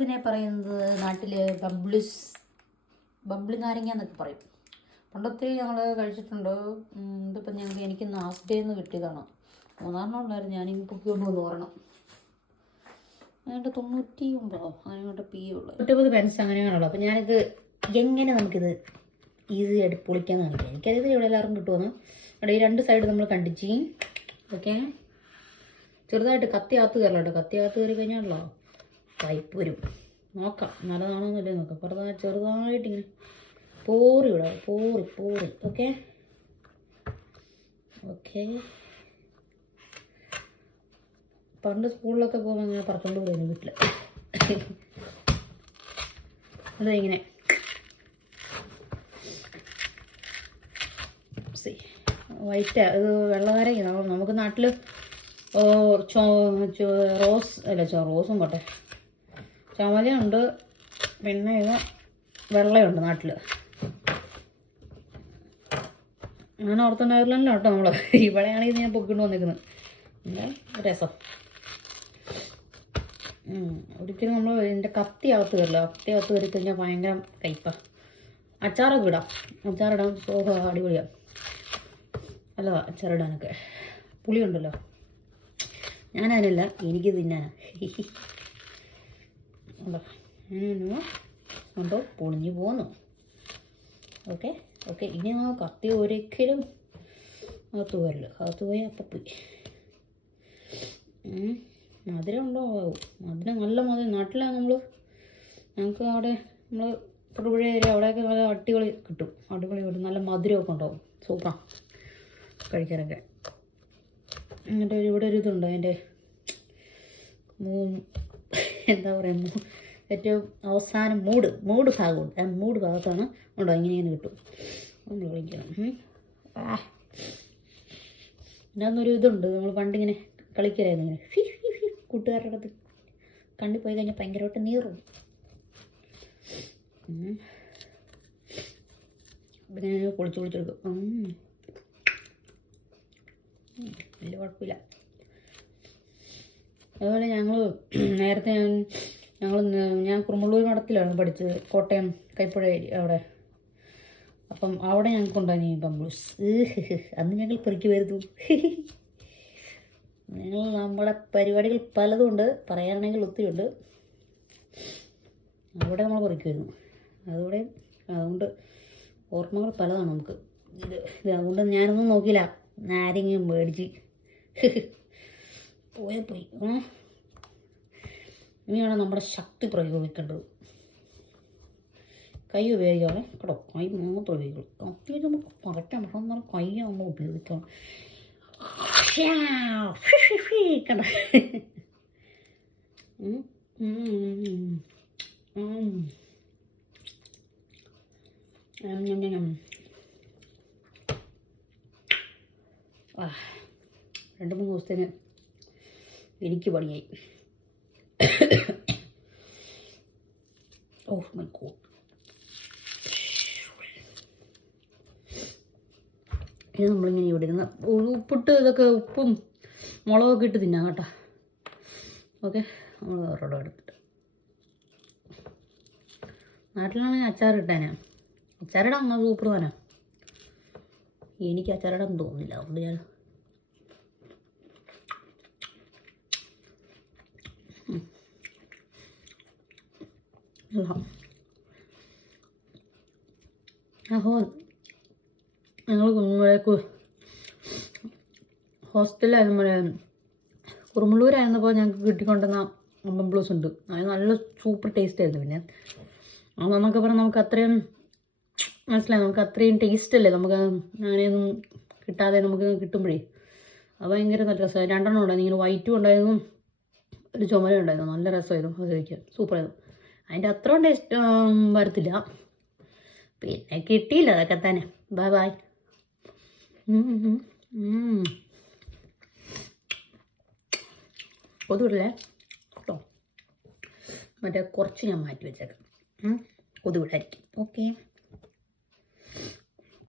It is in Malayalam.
ഇതിനെ പറയുന്നത് നാട്ടിൽ ബബ്ലിസ് ബബ്ലി നാരങ്ങ എന്നൊക്കെ പറയും. പണ്ടത്തെ ഞങ്ങൾ കഴിച്ചിട്ടുണ്ട്. ഇതിപ്പം ഞങ്ങൾക്ക് എനിക്ക് നാസ്ഡേയിൽ നിന്ന് കിട്ടിയതാണ്. മൂന്നാറിന് ഉണ്ടായിരുന്നു. ഞാനിങ്ങനെ പൊക്കിക്കൊണ്ട് വന്ന് പറയണം അതിന്റെ തൊണ്ണൂറ്റി ഒമ്പതോ അങ്ങനെ പി ഉള്ളു. നൂറ്റമ്പത് പെൻസ് അങ്ങനെയാണല്ലോ. അപ്പം ഞാനിത് എങ്ങനെ നമുക്കിത് ഈസി ആയിട്ട് പൊളിക്കാന്ന് കാണിക്കാം എനിക്കത് ഇവിടെ എല്ലാവർക്കും കിട്ടുമെന്ന്. ഇവിടെ ഈ രണ്ട് സൈഡ് നമ്മൾ കണ്ടിച്ച്. ഓക്കെ ചെറുതായിട്ട് കത്തി കയറലോട്ടോ. കയറല കേട്ടോ കത്തി അകത്ത് കയറി കഴിഞ്ഞാണല്ലോ. വരും. നോക്കാം. നല്ലതാണോ എന്നല്ലേ നോക്കാം. കുറേ ചെറുതായിട്ട് ഇങ്ങനെ പോറി വിടാം പോറി പോറി. ഓക്കെ? ഓക്കെ. പണ്ട് സ്കൂളിലൊക്കെ പോകുമ്പോൾ ഇങ്ങനെ പറത്തോണ്ട് പോയിരുന്നു വീട്ടിൽ അതെ ഇങ്ങനെ. വൈറ്റ് ഇത് വെള്ളകാരയ്ക്ക് നമുക്ക് നാട്ടിൽ റോസ് അല്ല റോസും പോട്ടെ. ചുമലയുണ്ട് പിന്നെ ഇത് വെള്ളയുണ്ട് നാട്ടിൽ അങ്ങനെ ഓർത്തുണ്ടായിരുന്നല്ലോ കേട്ടോ നമ്മൾ ഇവിടെയാണെങ്കിൽ ഞാൻ പൊക്കിട്ട് വന്നിരിക്കുന്നത് പിന്നെ രസം. ഒരിക്കലും നമ്മൾ ഇതിന്റെ കത്തി അകത്ത് കയറില്ല കത്തി അകത്ത് കയറി കഴിഞ്ഞാൽ ഭയങ്കര കയ്പ അച്ചാറൊക്കെ ഇടാം. അച്ചാറിടാം സോഹ അടിപൊളിയാണ് നല്ലതാ അച്ചാറിടാനൊക്കെ പുളിയുണ്ടല്ലോ. ഞാനതിനല്ല എനിക്ക് തിന്നാനാ. ഉണ്ടോ? പൊളിഞ്ഞു പോന്നു. Okay okay. ഇനി ആ കത്തി ഒരിക്കലും അകത്ത് പോരല്ലോ അകത്ത് പോയി അപ്പം പോയി. മധുരം ഉണ്ടോ? മധുരം നല്ല മധുരം. നാട്ടിലാണ് നമ്മൾ ഞങ്ങൾക്ക് അവിടെ നമ്മൾ തൊടുപുഴ ഏരിയ അവിടെയൊക്കെ നല്ല അടിപൊളി കിട്ടും. അടിപൊളി കിട്ടും. നല്ല മധുരമൊക്കെ ഉണ്ടാവും. സൂപ്പറാ. കഴിക്കാനൊക്കെ. എന്നിട്ട് ഇവിടെ ഒരു ഇതുണ്ട്. അതിന്റെ എന്താ പറയുക ഏറ്റവും അവസാനം മൂട് മൂട് ഭാഗമുണ്ട്. ആ മൂട് ഭാഗത്താണ് ഉണ്ടോ ഇങ്ങനെ ഇങ്ങനെ കിട്ടും. നമ്മൾ വിളിക്കണം. ഇതിനകത്തൊരു ഇതുണ്ട് നമ്മൾ പണ്ടിങ്ങനെ കളിക്കലായിരുന്നു ഇങ്ങനെ. ഫി ഫി ഫി കൂട്ടുകാരുടെ അടുത്ത് കണ്ണിൽ പോയി കഴിഞ്ഞാൽ ഭയങ്കരമായിട്ട് നീറും. പിന്നെ പൊളിച്ച് പൊളിച്ചെടുക്കും വലിയ കുഴപ്പമില്ല. അതുപോലെ ഞങ്ങൾ നേരത്തെ ഞങ്ങൾ ഞാൻ കുറുമ്പള്ളൂർ മഠത്തിലാണ് പഠിച്ചത്. കോട്ടയം കൈപ്പുഴ അവിടെ. അപ്പം അവിടെ ഞങ്ങൾക്ക് ഉണ്ടായി ബംബൂസ് അന്ന് ഞങ്ങൾ പെറുക്കി വരുന്നു ഞങ്ങൾ നമ്മുടെ പരിപാടികൾ പലതും ഉണ്ട്. പറയാനാണെങ്കിൽ ഒത്തിരി ഉണ്ട്. അവിടെ നമ്മൾ പെറുക്കി വരുന്നു അതുകൂടെ അതുകൊണ്ട് ഓർമ്മകൾ പലതാണ് നമുക്ക്. ഇത് അതുകൊണ്ട് ഞാനൊന്നും നോക്കിയില്ല. ആരെങ്കിലും മേടിച്ച്. പോയാൽ പോയി. ഇനിയാണ് നമ്മുടെ ശക്തി പ്രയോഗിക്കേണ്ടത്. കൈ ഉപയോഗിക്കാതെ കേട്ടോ കൈ മൂന്ന് പ്രയോഗിക്കണം. കത്തി നമുക്ക് പകറ്റാൻ പക്ഷെ എന്നാൽ കൈ നമ്മൾ ഉപയോഗിക്കണം. കണ്ടോ രണ്ട് മൂന്ന് ദിവസത്തിന് എനിക്ക് പണിയായി. ഓ മൈ ഗോഡ് നമ്മളിങ്ങനെ ഇവിടെ ഇരുന്ന് ഉപ്പിട്ട് ഇതൊക്കെ ഉപ്പും മുളകൊക്കെ ഇട്ട് തിന്നാം കേട്ടോ. ഓക്കെ നമ്മൾ വേറൊരു എടുത്തിട്ട്. നാട്ടിലാണെങ്കിൽ അച്ചാർ ഇട്ടാനാ. അച്ചാറിടാ സൂപ്പർ താനാ എനിക്ക് അച്ചാറിടാൻ തോന്നുന്നില്ല. അതുകൊണ്ട് ഞാൻ അല്ല. അപ്പോൾ ഞങ്ങൾ കുഞ്ഞുമ്പോഴേക്ക് ഹോസ്റ്റലിലായിരുന്ന കുറുമുള്ളൂരായിരുന്നപ്പോൾ ഞങ്ങൾക്ക് കിട്ടിക്കൊണ്ടുവന്ന അമ്പം ബ്ലൂസ് ഉണ്ട്. അത് നല്ല സൂപ്പർ ടേസ്റ്റ് ആയിരുന്നു പിന്നെ. അന്നൊക്കെ പറഞ്ഞാൽ നമുക്ക് അത്രയും മനസ്സിലായി. നമുക്ക് അത്രയും ടേസ്റ്റ് അല്ലേ? നമുക്ക് അങ്ങനെയൊന്നും കിട്ടാതെ നമുക്ക് കിട്ടുമ്പോഴേ. അത് ഭയങ്കര നല്ല രസമായി രണ്ടെണ്ണം ഉണ്ടായിരുന്നു. ഇങ്ങനെ വൈറ്റും ഉണ്ടായിരുന്നു. ഒരു ചുമല ഉണ്ടായിരുന്നു. നല്ല രസമായിരുന്നു അത് കഴിക്കാൻ. സൂപ്പറായിരുന്നു അതിന്റെ അത്ര ടേസ്റ്റ് വരത്തില്ല. പിന്നെ കിട്ടിയില്ല അതൊക്കെ തന്നെ. ബൈ ബൈ കൊതുവിടല്ലേ കേട്ടോ മറ്റേ കുറച്ച് ഞാൻ മാറ്റി വെച്ചേക്കാം. കൊതുവിടായിരിക്കും ഓക്കെ